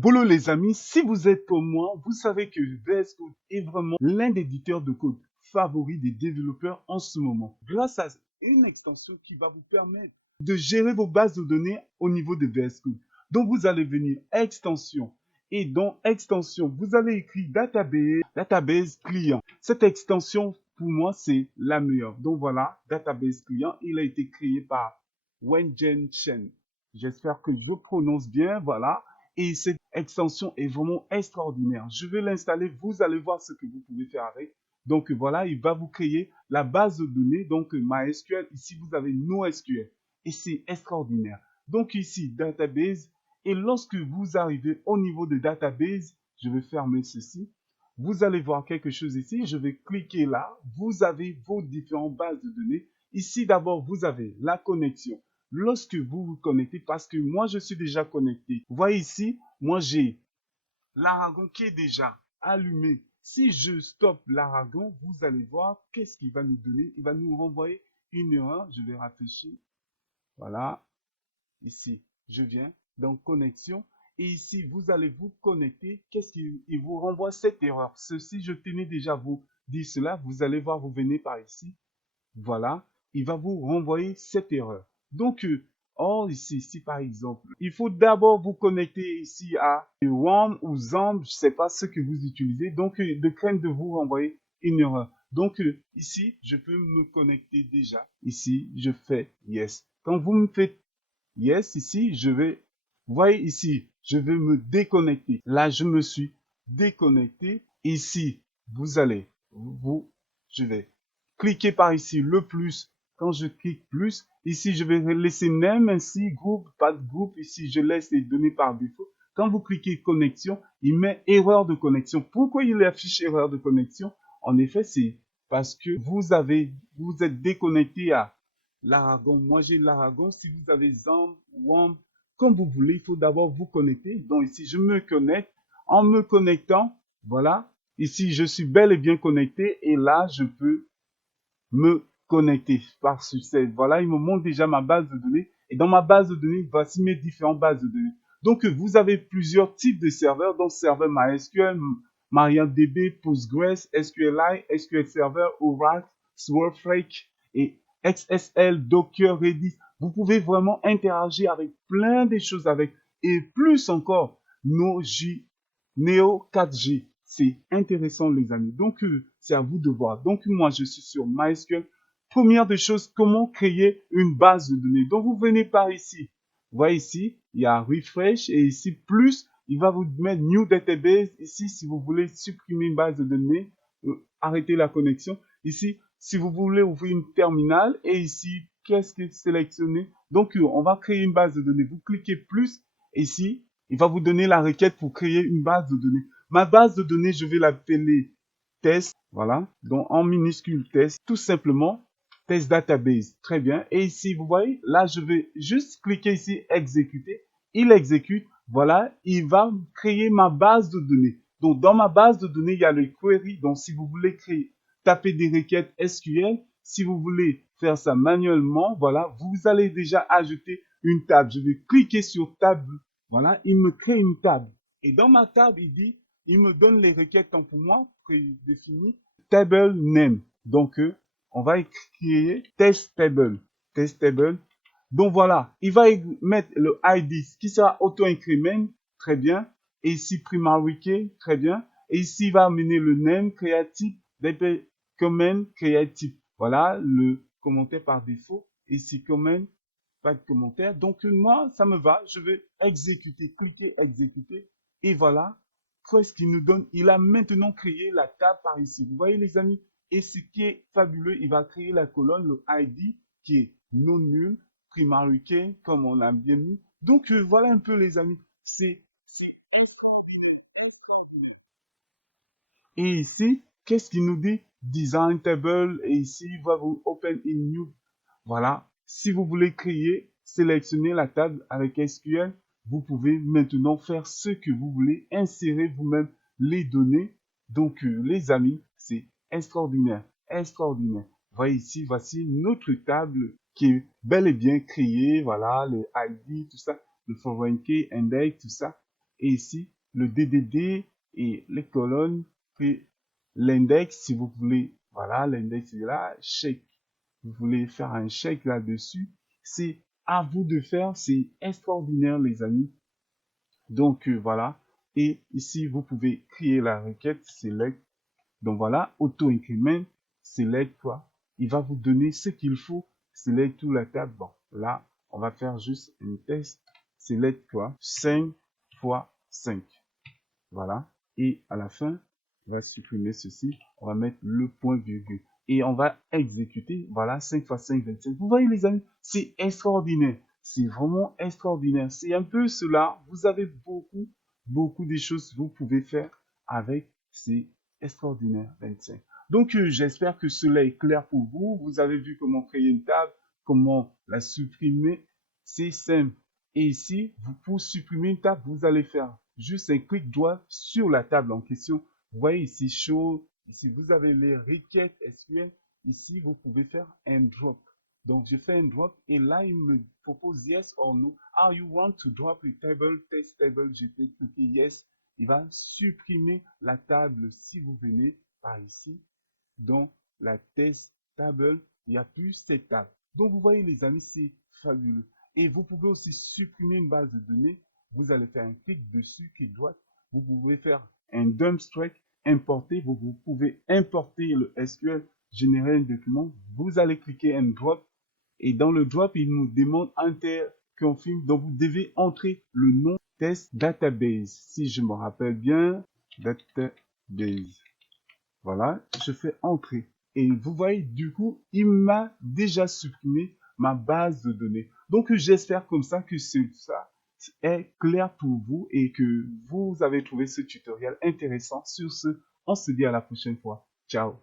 Bonjour les amis, si vous êtes comme moi, vous savez que VS Code est vraiment l'un des éditeurs de code favoris des développeurs en ce moment. Grâce à une extension qui va vous permettre de gérer vos bases de données au niveau de VS Code. Donc vous allez venir extension et dans extension, vous allez écrire database client. Cette extension, pour moi, c'est la meilleure. Donc voilà, database client, il a été créé par Wenjen Chen. J'espère que je prononce bien, voilà. Et cette extension est vraiment extraordinaire. Je vais l'installer, vous allez voir ce que vous pouvez faire avec. Donc voilà, il va vous créer la base de données, donc MySQL. Ici, vous avez NoSQL. Et c'est extraordinaire. Donc ici, database. Et lorsque vous arrivez au niveau de database, je vais fermer ceci. Vous allez voir quelque chose ici. Je vais cliquer là. Vous avez vos différentes bases de données. Ici, d'abord, vous avez la connexion lorsque vous vous connectez, parce que moi, je suis déjà connecté. Vous voyez ici, moi, j'ai l'Aragon qui est déjà allumé. Si je stoppe l'Aragon, vous allez voir qu'est-ce qu'il va nous donner. Il va nous renvoyer une erreur. Je vais rafraîchir. Voilà. Ici, je viens dans connexion. Et ici, vous allez vous connecter. Qu'est-ce qu'il vous renvoie cette erreur? Ceci, je tenais déjà à vous dire cela. Vous allez voir, vous venez par ici. Voilà, il va vous renvoyer cette erreur. Donc, or ici par exemple, il faut d'abord vous connecter ici à WAM ou ZAMP, je ne sais pas ce que vous utilisez, donc de crainte de vous renvoyer une erreur. Donc ici, je peux me connecter déjà. Ici, je fais yes. Quand vous me faites yes, ici, vous voyez ici, je vais me déconnecter. Là, je me suis déconnecté. Ici, vous allez, je vais cliquer par ici le plus. Quand je clique plus, ici, je vais laisser name ainsi, groupe, pas de groupe. Ici, je laisse les données par défaut. Quand vous cliquez connexion, il met erreur de connexion. Pourquoi il affiche erreur de connexion? En effet, c'est parce que vous êtes déconnecté à l'Aragon. Moi, j'ai l'Aragon. Si vous avez ZAMP, WAMP, comme vous voulez, il faut d'abord vous connecter. Donc ici, je me connecte. En me connectant, voilà. Ici, je suis bel et bien connecté. Et là, je peux me connecter par succès. Voilà, il me montre déjà ma base de données. Et dans ma base de données, voici mes différentes bases de données. Donc, vous avez plusieurs types de serveurs. Donc, serveur MySQL, MariaDB, Postgres, SQLite, SQL Server, Oracle, Snowflake et XSL, Docker, Redis. Vous pouvez vraiment interagir avec plein de choses avec. Et plus encore, Neo 4G. C'est intéressant, les amis. Donc, c'est à vous de voir. Donc, moi, je suis sur MySQL. Première des choses, comment créer une base de données. Donc, vous venez par ici. Vous voyez ici, il y a Refresh et ici, plus, il va vous mettre New Database. Ici, si vous voulez supprimer une base de données, arrêter la connexion. Ici, si vous voulez ouvrir une terminale et ici, qu'est-ce que sélectionner? Donc, on va créer une base de données. Vous cliquez plus. Ici, il va vous donner la requête pour créer une base de données. Ma base de données, je vais l'appeler test. Voilà. Donc, en minuscule test, tout simplement, test database. Très bien. Et ici, vous voyez, là, je vais juste cliquer ici, exécuter. Il exécute. Voilà. Il va créer ma base de données. Donc, dans ma base de données, il y a le query. Donc, si vous voulez créer, taper des requêtes SQL, si vous voulez faire ça manuellement, voilà, vous allez déjà ajouter une table. Je vais cliquer sur table. Voilà, il me crée une table. Et dans ma table, il me donne les requêtes temps pour moi prédéfinies. Table name. Donc, on va créer test table. Test table. Donc voilà, il va mettre le ID qui sera auto-increment. Très bien. Et ici, primary key. Très bien. Et ici, il va amener le name creative, comment creative. Voilà, le commentaire par défaut. Ici, comment, pas de commentaire. Donc, moi, ça me va. Je vais exécuter, cliquer exécuter. Et voilà, qu'est-ce qu'il nous donne? Il a maintenant créé la table par ici. Vous voyez, les amis? Et ce qui est fabuleux, il va créer la colonne, le ID, qui est non nul, primary key, comme on l'a bien mis. Donc, voilà un peu, les amis. C'est extraordinaire, extraordinaire. Et ici, qu'est-ce qu'il nous dit? Design table. Et ici, il va vous open in new. Voilà. Si vous voulez créer, sélectionner la table avec SQL, vous pouvez maintenant faire ce que vous voulez, insérer vous-même les données. Donc, les amis, c'est extraordinaire, extraordinaire. Voyez ici, voici notre table qui est bel et bien créée. Voilà, les ID, tout ça, le foreign key, index, tout ça. et ici le DDD et les colonnes, puis l'index si vous voulez. Voilà, l'index est là, chèque. Vous voulez faire un chèque là-dessus. C'est à vous de faire, c'est extraordinaire les amis. Donc voilà, et ici vous pouvez créer la requête select. Donc voilà, auto-increment, select quoi. Il va vous donner ce qu'il faut. Select toute la table. Bon, là, on va faire juste une test. Select quoi, 5 fois 5. Voilà. Et à la fin, on va supprimer ceci. On va mettre le point virgule. Et on va exécuter. Voilà, 5 fois 5, 25. Vous voyez les amis, c'est extraordinaire. C'est vraiment extraordinaire. C'est un peu cela. Vous avez beaucoup de choses que vous pouvez faire avec ces extraordinaires 25. Donc, j'espère que cela est clair pour vous. Vous avez vu comment créer une table, comment la supprimer. C'est simple. Et ici, pour supprimer une table, vous allez faire juste un clic droit sur la table en question. Vous voyez ici, show. Ici, vous avez les requêtes SQL. Ici, vous pouvez faire un drop. Donc, je fais un drop et là, il me propose yes or no. Are you want to drop a table, test table? Je peux cliquer yes. Il va supprimer la table si vous venez par ici. Dans la test table, il n'y a plus cette table. Donc, vous voyez, les amis, c'est fabuleux. Et vous pouvez aussi supprimer une base de données. Vous allez faire un clic dessus, clic droit. Vous pouvez faire un dump strike, importer. Vous pouvez importer le SQL, générer un document. Vous allez cliquer un drop. Et dans le drop, il nous demande enter confirm. Donc, vous devez entrer le nom test database. Si je me rappelle bien, database. Voilà, je fais entrer. Et vous voyez, du coup, il m'a déjà supprimé ma base de données. Donc, j'espère comme ça que ça est clair pour vous et que vous avez trouvé ce tutoriel intéressant. Sur ce, on se dit à la prochaine fois. Ciao.